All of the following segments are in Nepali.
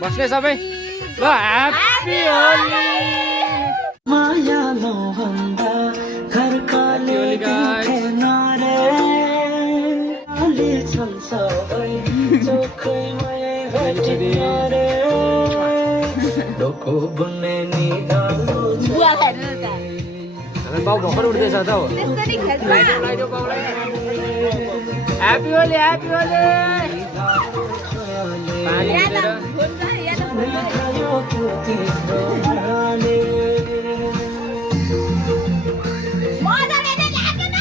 बस्ने सबै ल ह्यापी होली माया नभन्दा घरकाले नारे आले छन् सबै चोखैमै भेटिनारे डोको बुन्ने निगालो बुवा खाएर त बाउ भर्खर उठ्दैछ त हौ त्यसरी खेल्छ लाइदियो बाउलाई ह्यापी होली ह्यापी होली पानी या दिएर त हुन्छ या त खायो तिम्रो हाले मजाले नै लाग्दैन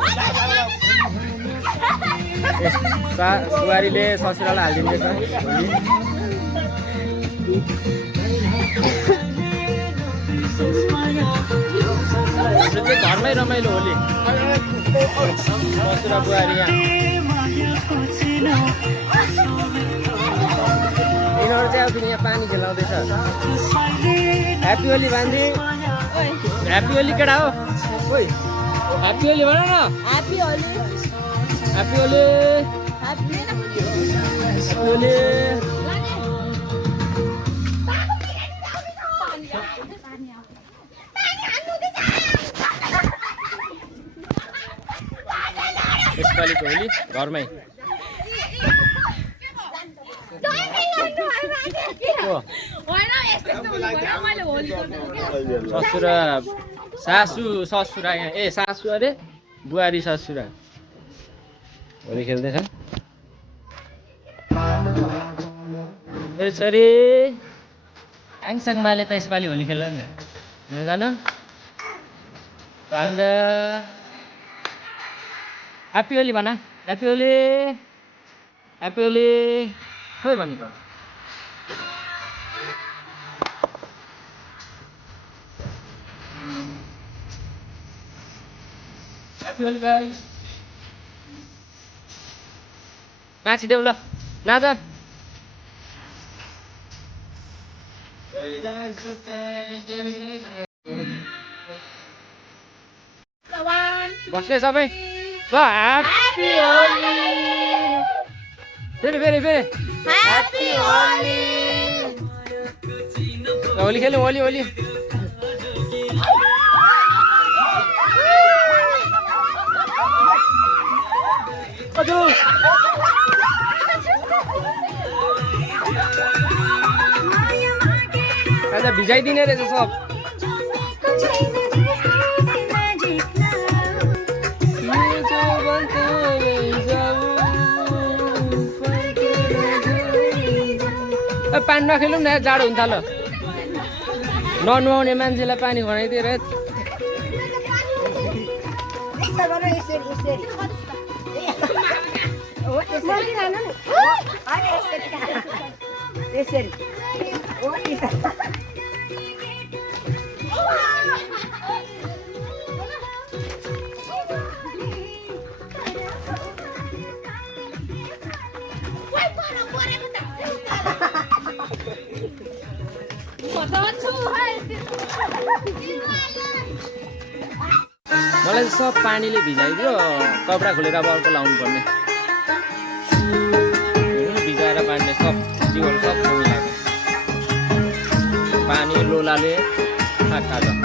मजाले लाग्दैन बुहारीले ससुरालाई हालिदिँदैछ होली घरमै रमाइलो होली ससुरा बुहारी यहाँ यिनीहरू चाहिँ अब यहाँ पानी खेलाउँदैछ ह्याप्पी होली बान्दी ह्याप्पी होली केटा हो ओइ ह्याप्पी होली भन न happy Holi happy Holi happy happy Holi यसपालिको होली घरमै ससुरा सासू ससुरा यहाँ ए सासू अरे बुहारी ससुरा होली खेल्दैछ यसरी आङसाङमाले त यसपालि होली खेल्छ नि जानु अन्त ह्याप्पी होली भन ह्याप्पी होली ह्याप्पी होली खोइ भनेको ह्याप्पी होली गाइस नाचिदेऊ ल नाच बस्ने सबै ल ह्याप्पी होली फेरि फेरि फेरि ह्यापी होली होली खेल्नु होली होली हजुर आज भिजाइदिने रहेछ सब पानी नखेलौँ न जाडो हुन्छ ल ननुहाउने मान्छेलाई पानी खनाइदिएर मलाई सब पानीले भिजाइदियो कपडा खोलेर अब अर्को लाउनु पर्ने भिजाएर पानीले सब जीवन सब मिलाएको पानी लोलाले थाहा छ